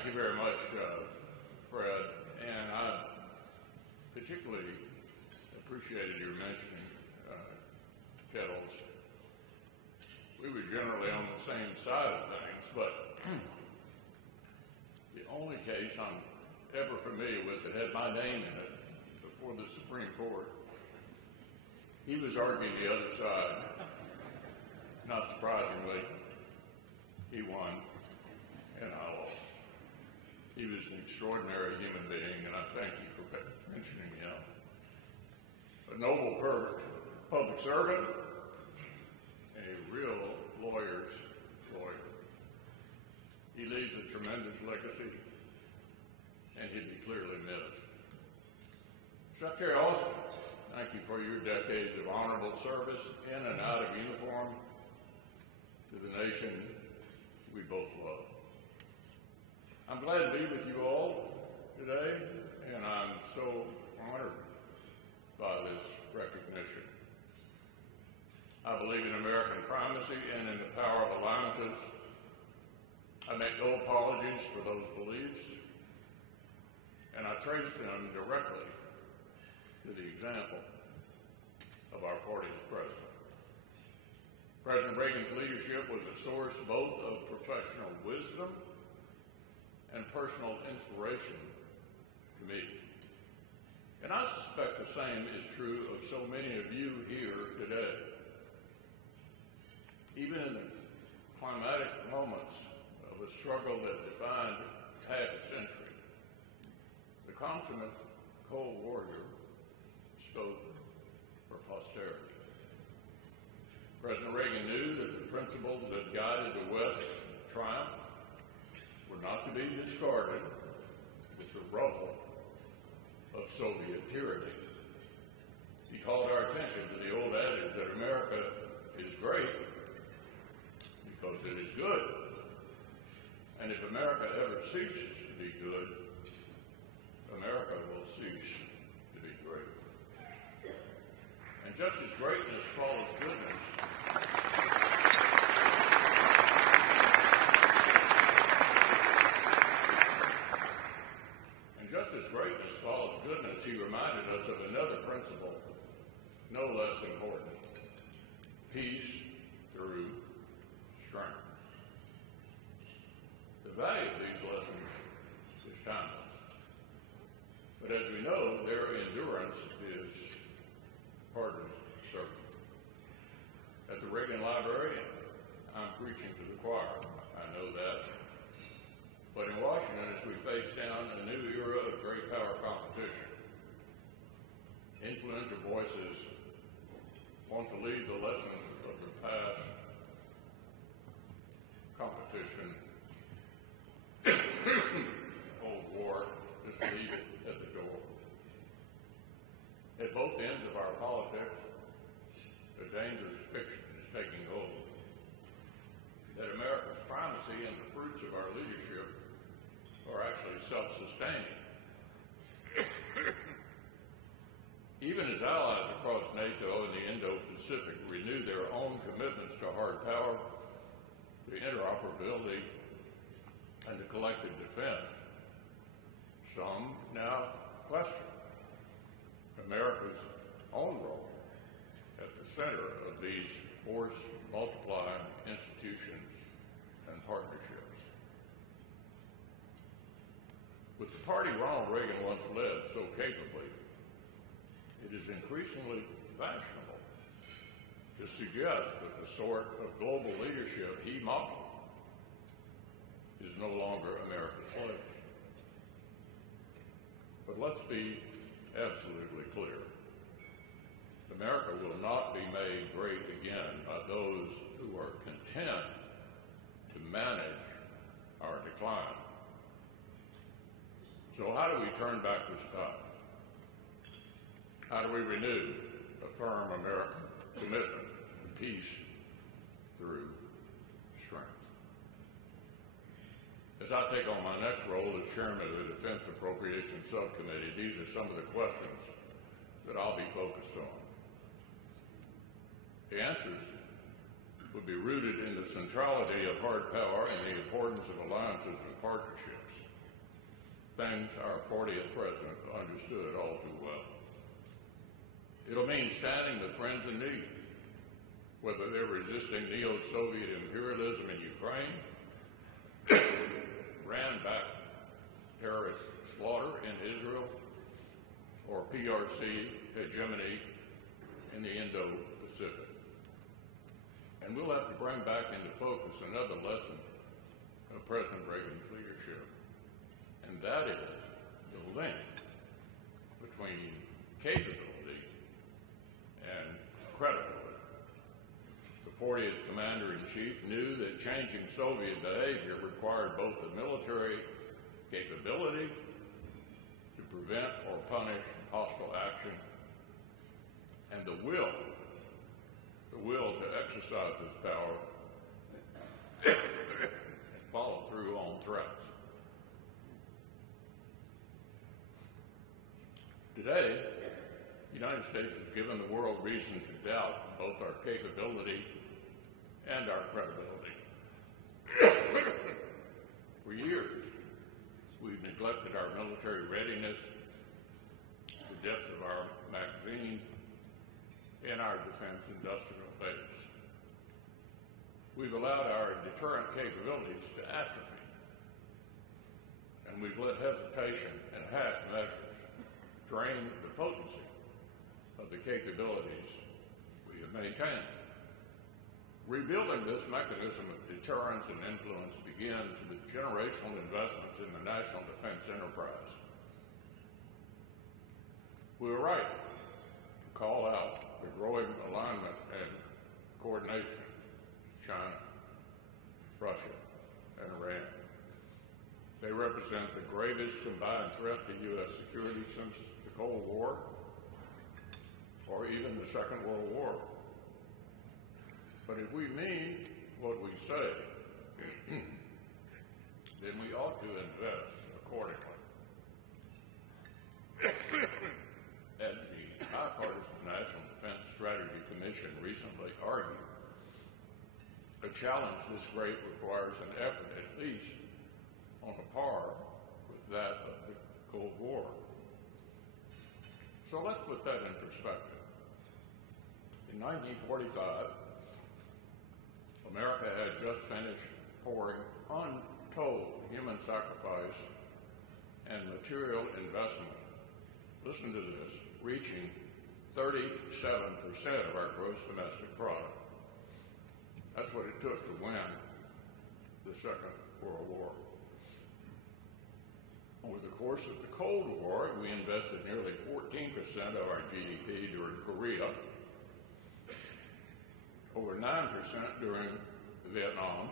Thank you very much, Fred. And I particularly appreciated your mentioning kettles. We were generally on the same side of things, but the only case I'm ever familiar with that had my name in it before the Supreme Court, he was arguing the other side. Not surprisingly, he won and I lost. He was an extraordinary human being, and I thank you for mentioning him. A noble public servant, and a real lawyer's lawyer. He leaves a tremendous legacy, and he'll be clearly missed. Secretary Austin, thank you for your decades of honorable service in and out of uniform to the nation we both love. I'm glad to be with you all today, and I'm so honored by this recognition. I believe in American primacy and in the power of alliances. I make no apologies for those beliefs, and I trace them directly to the example of our party's president. President Reagan's leadership was a source both of professional wisdom and personal inspiration to me. And I suspect the same is true of so many of you here today. Even in the climatic moments of a struggle that defined half a century, the consummate Cold Warrior spoke for posterity. President Reagan knew that the principles that guided the West's triumph were not to be discarded with the rubble of Soviet tyranny. He called our attention to the old adage that America is great because it is good. And if America ever ceases to be good, America will cease to be great. And just as greatness follows goodness, he reminded us of another principle, no less important: peace through strength. The value of these lessons is timeless. But as we know, their endurance is hardly certain. At the Reagan Library, I'm preaching to the choir. I know that. But in Washington, as we face down a new era of great power competition, influential voices want to leave the lessons of the past competition, Cold War, just leave it at the door. At both ends of our politics, a dangerous fiction is taking hold that America's primacy and the fruits of our leadership are actually self-sustaining. Even as allies across NATO and the Indo-Pacific renew their own commitments to hard power, to interoperability, and to collective defense, some now question America's own role at the center of these force-multiplying institutions and partnerships. With the party Ronald Reagan once led so capably, it is increasingly fashionable to suggest that the sort of global leadership he modeled is no longer America's slaves. But let's be absolutely clear. America will not be made great again by those who are content to manage our decline. So how do we turn back this tide? How do we renew a firm American commitment to peace through strength? As I take on my next role as chairman of the Defense Appropriations Subcommittee, these are some of the questions that I'll be focused on. The answers would be rooted in the centrality of hard power and the importance of alliances and partnerships. things our 40th president understood all too well. It'll mean standing with friends in need, whether they're resisting neo-Soviet imperialism in Ukraine, ran back terrorist slaughter in Israel, or PRC hegemony in the Indo-Pacific. And we'll have to bring back into focus another lesson of President Reagan's leadership, and that is the link between capability and credibility. The 40th Commander-in-Chief knew that changing Soviet behavior required both the military capability to prevent or punish hostile action and the will to exercise this power and follow through on threats. Today, the United States has given the world reason to doubt both our capability and our credibility. For years, we've neglected our military readiness, the depth of our magazine, and our defense industrial base. We've allowed our deterrent capabilities to atrophy, and we've let hesitation and half measures drain the potency of the capabilities we have maintained. Rebuilding this mechanism of deterrence and influence begins with generational investments in the national defense enterprise. We were right to call out the growing alignment and coordination of China, Russia, and Iran. They represent the gravest combined threat to U.S. security since the Cold War, or even the Second World War. But if we mean what we say, then we ought to invest accordingly. As the Bipartisan National Defense Strategy Commission recently argued, a challenge this great requires an effort at least on a par with that of the Cold War. So let's put that in perspective. In 1945, America had just finished pouring untold human sacrifice and material investment, listen to this, reaching 37% of our gross domestic product. That's what it took to win the Second World War. Over the course of the Cold War, we invested nearly 14% of our GDP during Korea, over 9% during Vietnam,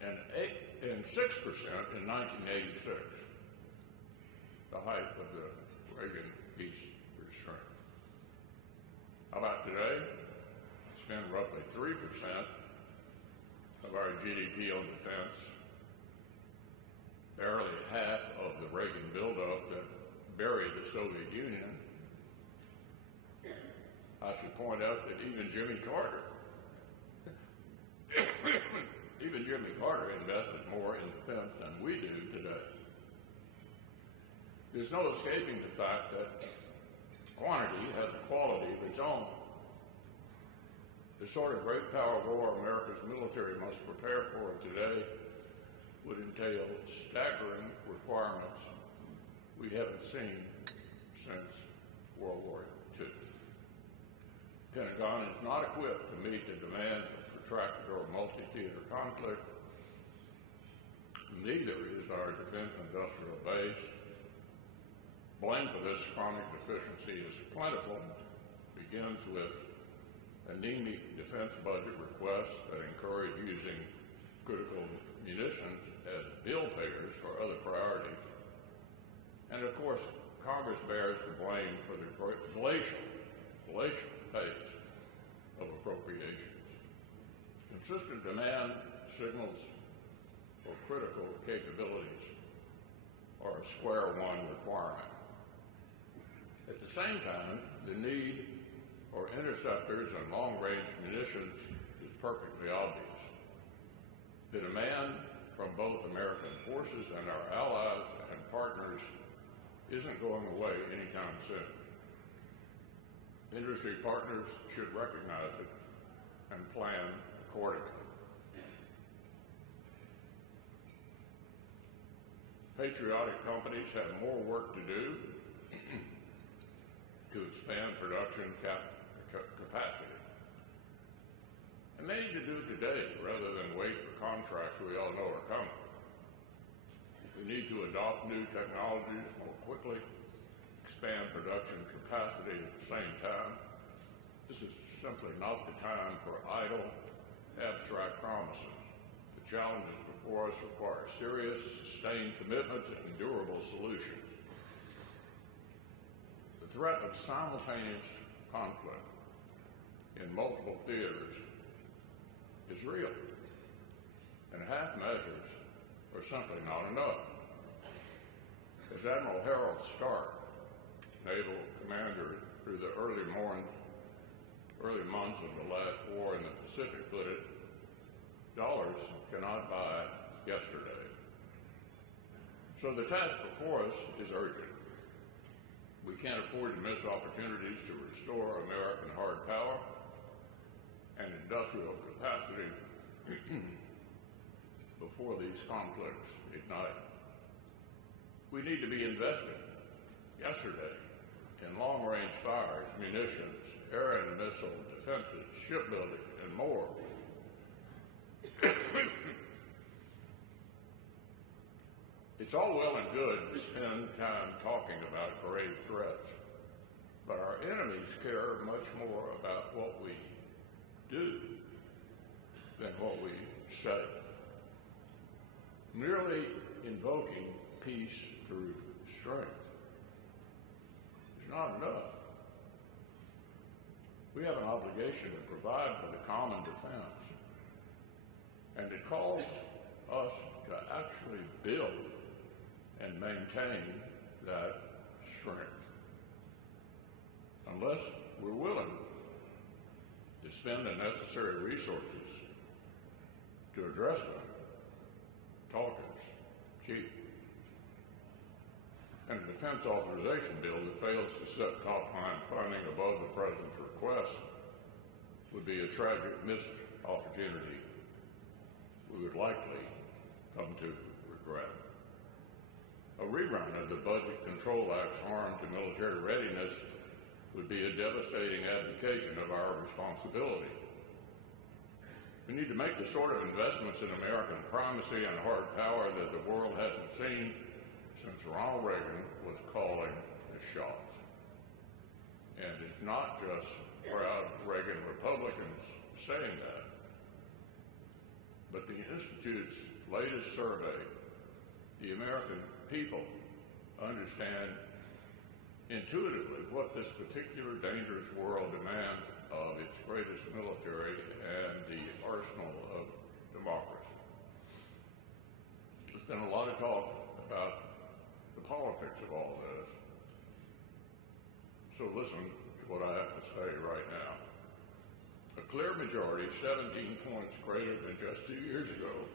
and 6% in 1986, the height of the Reagan peace restraint. How about today? We spend roughly 3% of our GDP on defense, barely half of the Reagan buildup that buried the Soviet Union. I should point out that even Jimmy Carter invested more in defense than we do today. There's no escaping the fact that quantity has a quality of its own. The sort of great power war America's military must prepare for today would entail staggering requirements we haven't seen since World War II. The Pentagon is not equipped to meet the demands of protracted or multi-theater conflict. Neither is our defense industrial base. Blame for this chronic deficiency is plentiful. It begins with anemic defense budget requests that encourage using critical munitions as bill payers for other priorities. And of course, Congress bears the blame for the glacial pace of appropriations. Consistent demand signals for critical capabilities are a square one requirement. At the same time, the need for interceptors and long-range munitions is perfectly obvious. The demand from both American forces and our allies and partners isn't going away anytime soon. Industry partners should recognize it and plan accordingly. Patriotic companies have more work to do to expand production capacity. And they need to do it today rather than wait for contracts we all know are coming. We need to adopt new technologies more quickly, expand production capacity at the same time. This is simply not the time for idle, abstract promises. The challenges before us require serious, sustained commitments and durable solutions. The threat of simultaneous conflict in multiple theaters is real, and half measures are simply not enough. As Admiral Harold Stark, naval commander through the early months of the last war in the Pacific, put it, dollars cannot buy yesterday. So the task before us is urgent. We can't afford to miss opportunities to restore American hard power and industrial capacity before these conflicts ignite. We need to be investing yesterday in long-range fires, munitions, air and missile defenses, shipbuilding, and more. It's all well and good to spend time talking about grave threats, but our enemies care much more about what we do than what we say. Merely invoking peace through strength is not enough. We have an obligation to provide for the common defense, and it calls us to actually build and maintain that strength. Unless we're willing to spend the necessary resources to address them, talk is cheap. And a defense authorization bill that fails to set top-line funding above the President's request would be a tragic missed opportunity we would likely come to regret. A rerun of the Budget Control Act's harm to military readiness would be a devastating abdication of our responsibility. We need to make the sort of investments in American primacy and hard power that the world hasn't seen since Ronald Reagan was calling the shots. And it's not just proud Reagan Republicans saying that, but the Institute's latest survey, the American people understand intuitively what this particular dangerous world demands of its greatest military and the arsenal of democracy. There's been a lot of talk about the politics of all this. So listen to what I have to say right now. A clear majority, 17 points greater than just 2 years ago,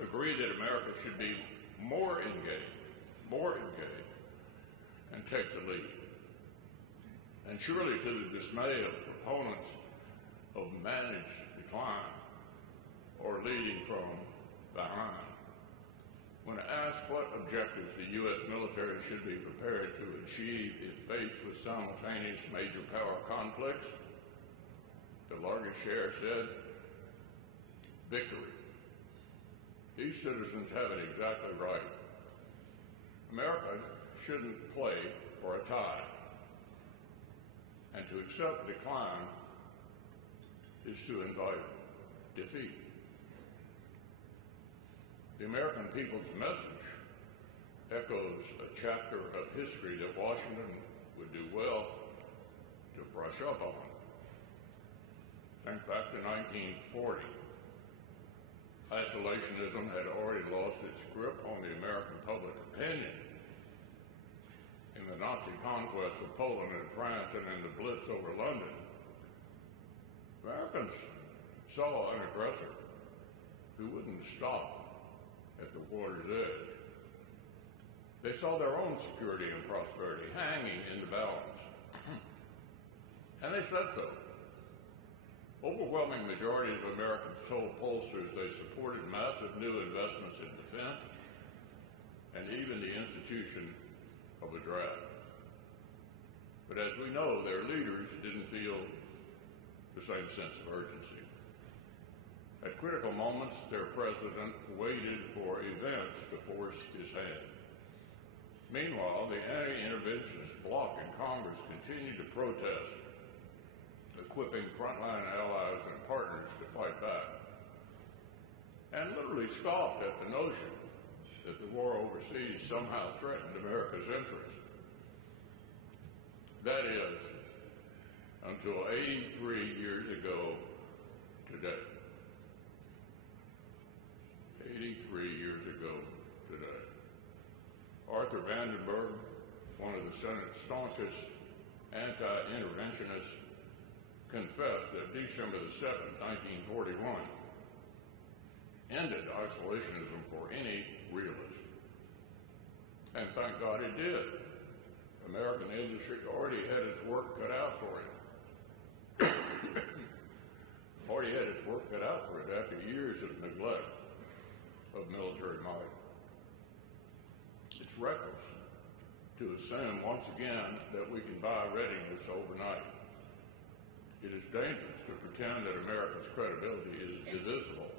agree that America should be more engaged, and take the lead. And surely to the dismay of proponents of managed decline or leading from behind, when asked what objectives the U.S. military should be prepared to achieve if faced with simultaneous major power conflicts, the largest share said, victory. These citizens have it exactly right. America shouldn't play for a tie. And to accept decline is to invite defeat. The American people's message echoes a chapter of history that Washington would do well to brush up on. Think back to 1940. Isolationism had already lost its grip on the American public opinion. In the Nazi conquest of Poland and France and in the Blitz over London, Americans saw an aggressor who wouldn't wouldn't stop at the water's edge. They saw their own security and prosperity hanging in the balance. And they said so. Overwhelming majority of Americans told pollsters they supported massive new investments in defense and even the institution of a draft. But as we know, their leaders didn't feel the same sense of urgency. At critical moments, their president waited for events to force his hand. Meanwhile, the anti-interventionist bloc in Congress continued to protest, equipping frontline allies and partners to fight back, and literally scoffed at the notion that the war overseas somehow threatened America's interests. That is, until 83 years ago today. 83 years ago today. Arthur Vandenberg, one of the Senate's staunchest anti-interventionists, confessed that December the 7th, 1941, ended isolationism for any realist. And thank God it did. American industry already had its work cut out for it. Already had its work cut out for it after years of neglect of military might. It's reckless to assume once again that we can buy readiness overnight. It is dangerous to pretend that America's credibility is divisible.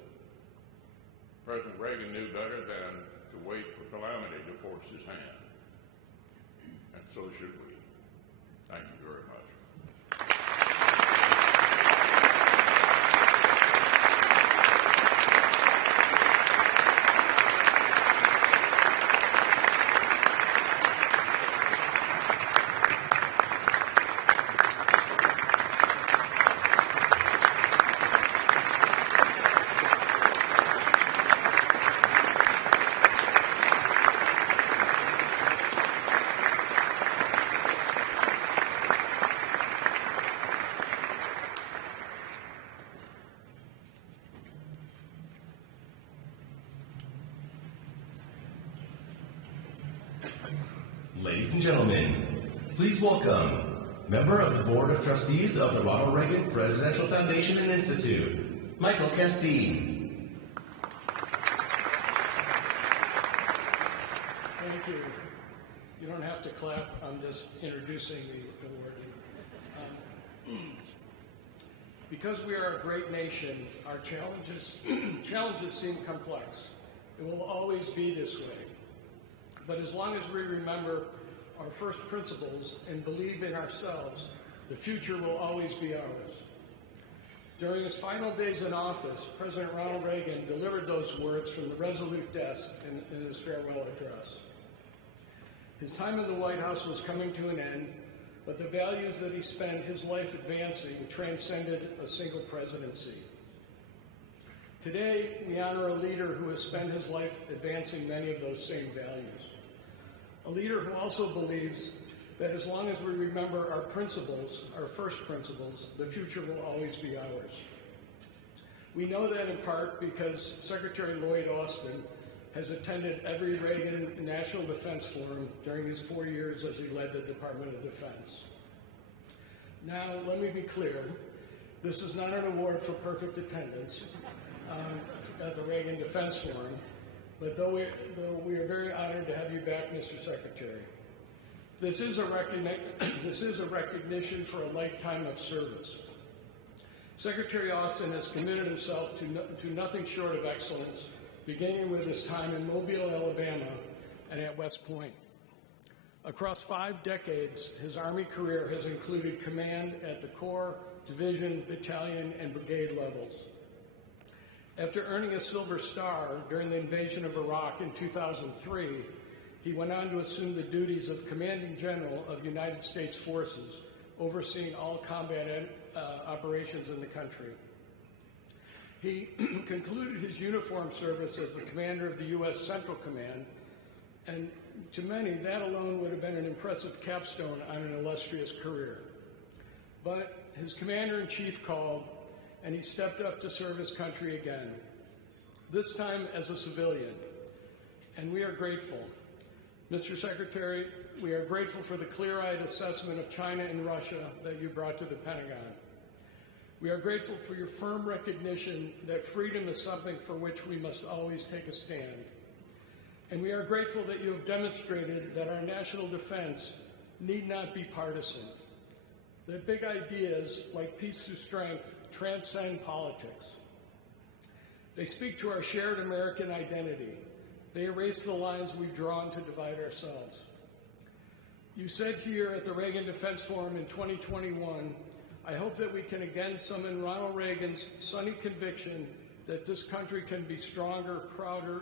President Reagan knew better than to wait for calamity to force his hand. And so should we. Thank you very much. Ladies and gentlemen, please welcome member of the Board of Trustees of the Ronald Reagan Presidential Foundation and Institute, Michael Castine. Thank you. You don't have to clap. I'm just introducing the awardee. Because we are a great nation, our challenges seem complex. It will always be this way. But as long as we remember our first principles and believe in ourselves, the future will always be ours. During his final days in office, President Ronald Reagan delivered those words from the resolute desk in his farewell address. His time in the White House was coming to an end, but the values that he spent his life advancing transcended a single presidency. Today, we honor a leader who has spent his life advancing many of those same values. A leader who also believes that as long as we remember our principles, our first principles, the future will always be ours. We know that in part because Secretary Lloyd Austin has attended every Reagan National Defense Forum during his 4 years as he led the Department of Defense. Now, let me be clear. This is not an award for perfect attendance at the Reagan Defense Forum, but though we are very honored to have you back, Mr. Secretary. This is a recognition for a lifetime of service. Secretary Austin has committed himself to nothing short of excellence, beginning with his time in Mobile, Alabama, and at West Point. Across 5 decades, his Army career has included command at the Corps, Division, Battalion, and Brigade levels. After earning a Silver Star during the invasion of Iraq in 2003, he went on to assume the duties of Commanding General of United States Forces, overseeing all combat operations in the country. He concluded his uniform service as the commander of the U.S. Central Command, and to many, that alone would have been an impressive capstone on an illustrious career. But his commander-in-chief called, and he stepped up to serve his country again. this time as a civilian. And we are grateful. Mr. Secretary, we are grateful for the clear-eyed assessment of China and Russia that you brought to the Pentagon. We are grateful for your firm recognition that freedom is something for which we must always take a stand. And we are grateful that you have demonstrated that our national defense need not be partisan, that big ideas like peace through strength transcend politics. They speak to our shared American identity. They erase the lines we've drawn to divide ourselves. You said here at the Reagan Defense Forum in 2021, I hope that we can again summon Ronald Reagan's sunny conviction that this country can be stronger, prouder,